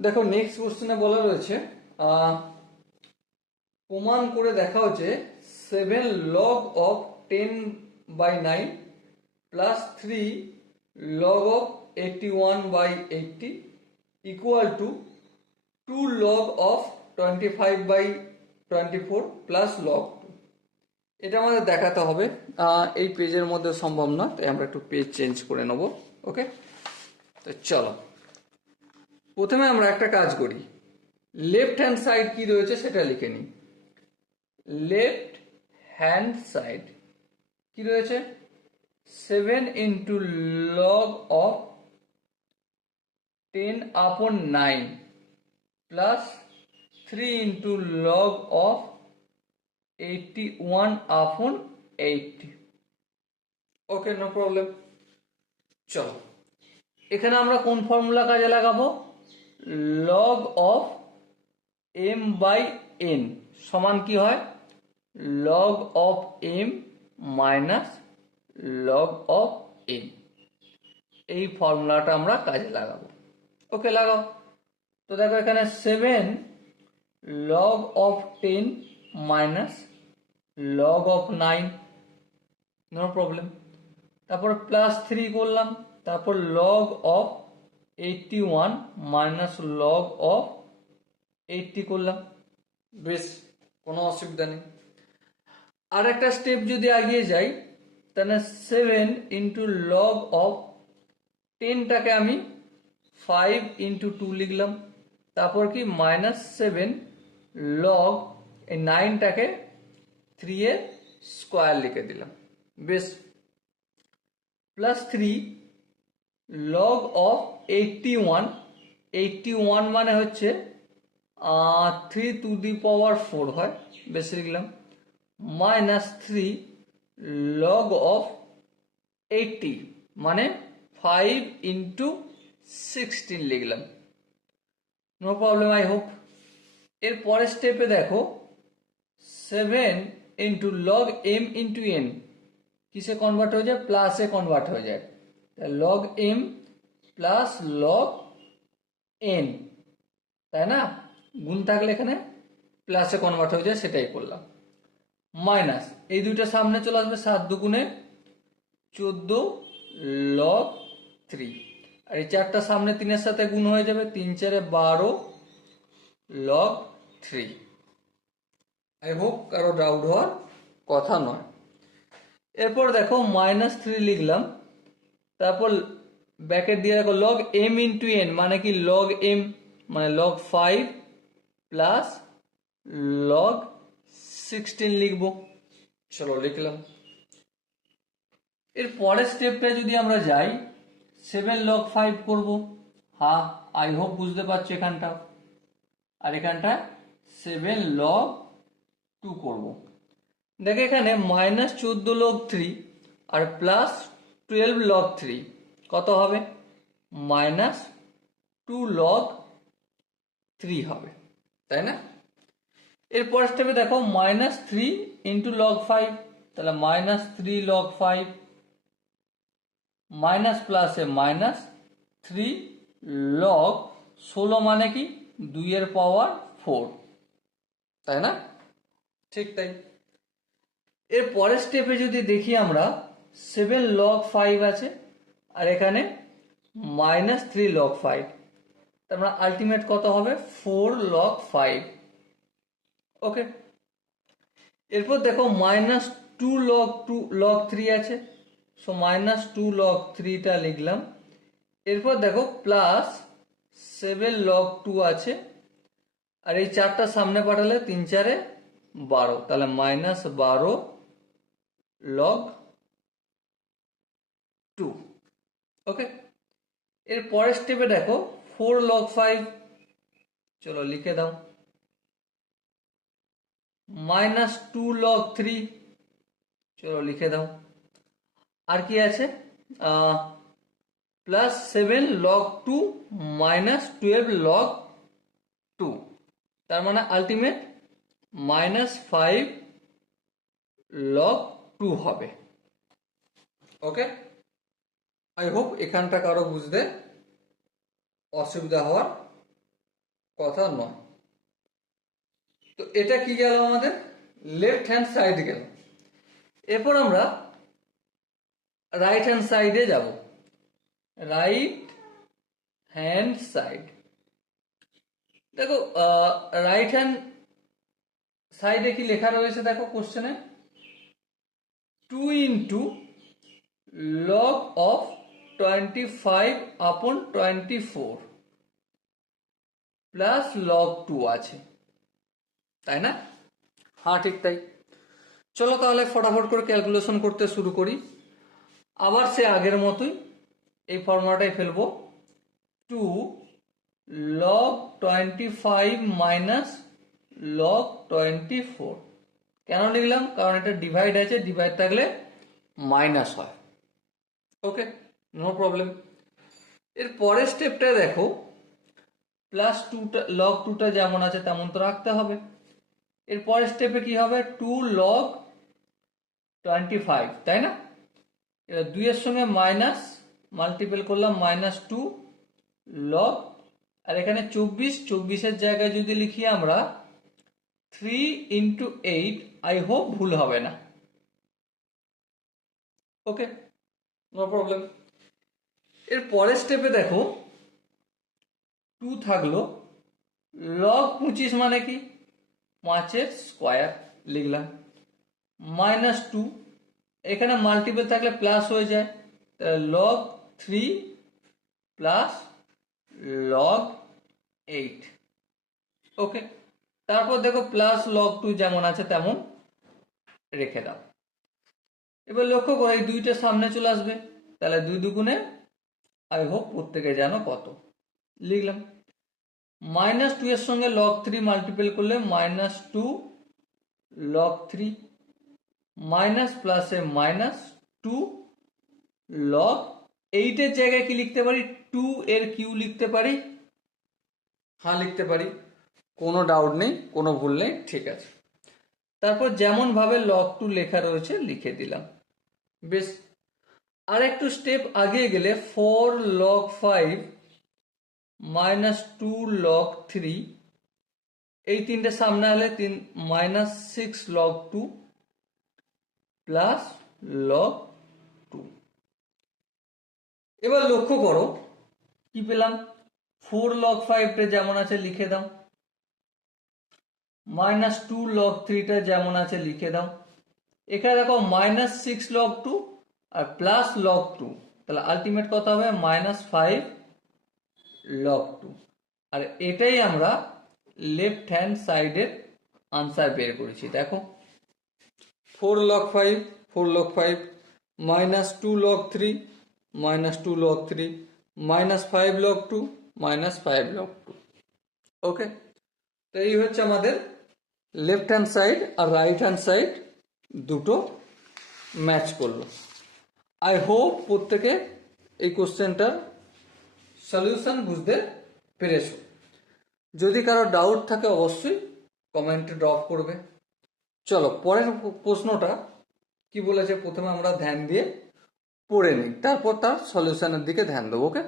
দেখো নেক্সট কোশ্চেনে বলা রয়েছে প্রমাণ করে দেখাও যে 7 log of 10/9 plus 3 log of 81/80 equal to 2 log of 25/24 plus log 2। এটা আমাদের দেখাতে হবে। এই পেজের মধ্যে সম্ভব না, তাই আমরা একটু পেজ চেঞ্জ করে নেব। ওকে, তো চলো প্রথমে আমরা একটা কাজ করি, লেফট হ্যান্ড সাইড কি রয়েছে সেটা লিখে নিই। লেফট হ্যান্ড সাইড কি রয়েছে, 7 into log of 10/9 plus 3 into log of 81/80। Okay, no problem. চলো এখানে আমরা কোন ফর্মুলা কাজে লাগাবো, log of m by n সমান কি হয়, log of m minus log of n। এই ফর্মুলাটা আমরা কাজে লাগাবো। ওকে, লাগাও। তো দেখো এখানে 7 log of 10 minus log of 9, no problem. তারপর প্লাস 3 করলাম, তারপর log of 81 minus log of 80 করলাম। বেশ, কোনো অসুবিধা নেই। আর একটা স্টেপ যদি এগিয়ে যাই, তাহলে 7 ইন্টু লগ অফ 10টাকে আমি 5 ইন্টু 2 লিখলাম, তারপর কি মাইনাস 7 লগ এই 9টাকে 3 এর স্কোয়ার লিখে দিলাম। বেশ, প্লাস 3 লগ অফ 81 মানে হচ্ছে 3 টু দি পাওয়ার 4 হয়, বেশ লিখলাম, মাইনাস 3 লগ অফ 80 মানে 5 ইন্টু 16 লিখলাম। No problem, I hope. এর পরের স্টেপে দেখো 7 into log m into n কিসে কনভার্ট হয়ে যায়, প্লাসে কনভার্ট হয়ে যায়। Log m plus log n, তাই না, গুণ থাকলে এখানে প্লাসে কনভার্ট হয়ে যায়, সেটাই করলাম। মাইনাস এই দুইটা সামনে চলে আসবে, 7 দুগুণে 14 লগ 3, আর এই 4টা সামনে 3-এর সাথে গুণ হয়ে যাবে, 3-4 12 লগ 3। আই হোপ কারো ডাউট হওয়ার কথা নয়। এরপর দেখো মাইনাস 3 লিখলাম, তারপর ব্যাকেট দিয়ে রাখো লগ m ইন্টু n মানে কি, লগ m মানে লগ 5 প্লাস লগ 16 লিখবো। চলো লিখলাম। এর পরের স্টেপটা যদি আমরা যাই, 7 লগ 5 করব। হ্যাঁ, আই হোপ বুঝতে পারছো এখানটা। আর এখানটা 7 লগ 2 করব। দেখো এখানে মাইনাস 14 লগ 3 আর প্লাস 12 লগ 3 কত হবে, মাইনাস 2 লগ 3 হবে, তাই না। এরপর স্টেপে দেখো মাইনাস 3 ইন্টু লগ 5, তাহলে মাইনাস 3 লগ 5 মাইনাস প্লাসে মাইনাস 3 লগ 16 মানে কি 2 এর পাওয়ার 4, তাই না, ঠিক তাই। এর পরের স্টেপে যদি দেখি আমরা 7 লগ 5 আছে আর এখানে মাইনাস 3 লগ 5, তার মানে আলটিমেট কত হবে 4 লগ 5। ওকে, এরপর দেখো মাইনাস 2 লগ 3 আছে, সো মাইনাস 2 লগ 3টা লিখলাম। এরপর দেখো প্লাস 7 লগ 2 আছে, আর এই 4টা সামনে পাঠালে 3-4 12, তাহলে মাইনাস 12 লগ 2। ওকে, এর পরের স্টেপে দেখো 4 লগ 5, চলো লিখে দাও, মাইনাস 2 লগ 3, চলো লিখে দাও। আর কি আছে, প্লাস 7 লগ 2 মাইনাস 12 লগ 2, তার মানে আলটিমেট মাইনাস 5 লগ 2 হবে। ওকে, আই হোপ এখানটা কারো বুঝতে অসুবিধা হওয়ার কথা নয়। তো এটা কি গেল আমাদের লেফট হ্যান্ড সাইড গেল। এরপর আমরা রাইট হ্যান্ড সাইডে যাব। রাইট হ্যান্ড সাইড, দেখো রাইট হ্যান্ড সাইডে কি লেখা রয়েছে দেখো কোশ্চেনে, 2 into log of 25/24 plus log 2 আছে, তাই না? হ্যাঁ ঠিক তাই। চলো তাহলে ফটাফট করে ক্যালকুলেশন করতে শুরু করি। আবার সে আগের মতোই এই ফর্মুলাটাই ফেলবো, 2 log 25 মাইনাস log 24। কেন লিখলাম? কারণ এটা ডিভাইড আছে, ডিভাইড থাকলে মাইনাস হয়। ওকে, নো প্রবলেম। এর পরের স্টেপটা দেখো, প্লাস 2টা লগ 2টা যেমন আছে তেমন তো রাখতে হবে। এর পরের স্টেপে কি হবে, 2 log 25, তাই না? এবার 2 এর সঙ্গে মাইনাস মাল্টিপল করলাম, -2 log, আর এখানে 24 জায়গায় যদি লিখি আমরা 3 ইন্টু 8, আই হোপ ভুল হবে না। ওকে, নো প্রবলেম। এর পরের স্টেপে দেখো 2 থাকলো, log 25 মানে কি, 5 স্কোয়ার লিখলাম, -2, এখানে মাল্টিপল থাকলে প্লাস হয়ে যায়, তাহলে log 3 প্লাস log 8। ওকে, তারপর দেখো প্লাস log 2 যেমন আছে তেমন রেখে দাও। এবার লক্ষ্য করো এই দুইটা সামনে চলে আসবে, তাহলে 2 দুগুণে আই হোপ প্রত্যেকে জানো কত লিখলাম। -2 এর সঙ্গে log 3 মাল্টিপল করলে -2 log 3, মাইনাস প্লাসে -2 log 8 এর জায়গায় কি লিখতে পারি, 2 এর কিউ লিখতে পারি। হ্যাঁ লিখতে পারি, কোনো ডাউট নেই, কোনো ভুল নেই, ঠিক আছে। তারপর যেমন ভাবে log 2 লেখা রয়েছে লিখে দিলাম। বেশ, আর একটু স্টেপ আগে গেলে 4 log 5 -2 log 3, এই তিনটে সামনে হলে -6 log 2 প্লাস log 2। এবার লক্ষ্য করো কি পেলাম, 4 log 5টা যেমন আছে লিখে দাও, -2 log 3টা যেমন আছে লিখে দাও। এখানে দেখো -6 log 2 আর প্লাস log 2, তাহলে আলটিমেট কত হবে, -5 log 2। আর এটাই আমরা লেফট হ্যান্ড সাইডের আনসার বের করেছি। দেখো 4 log 5 -2 log 3 -2 log 3 -5 log 2 -5 log 2। ওকে, তো এই হচ্ছে আমাদের লেফট হ্যান্ড সাইড আর রাইট হ্যান্ড সাইড দুটো ম্যাচ করলো। আই হোপ প্রত্যেকে এই কোশ্চেনটার সলিউশন বুঝতে পেরেছো। যদি কারো ডাউট থাকে অবশ্যই কমেন্টে ড্রপ করবে। চলো পরের প্রশ্নটা কি বলেছে প্রথমে আমরা ধ্যান দিয়ে পড়ে নিই, তারপর তার সলিউশনের দিকে ধ্যান দেবো। ওকে।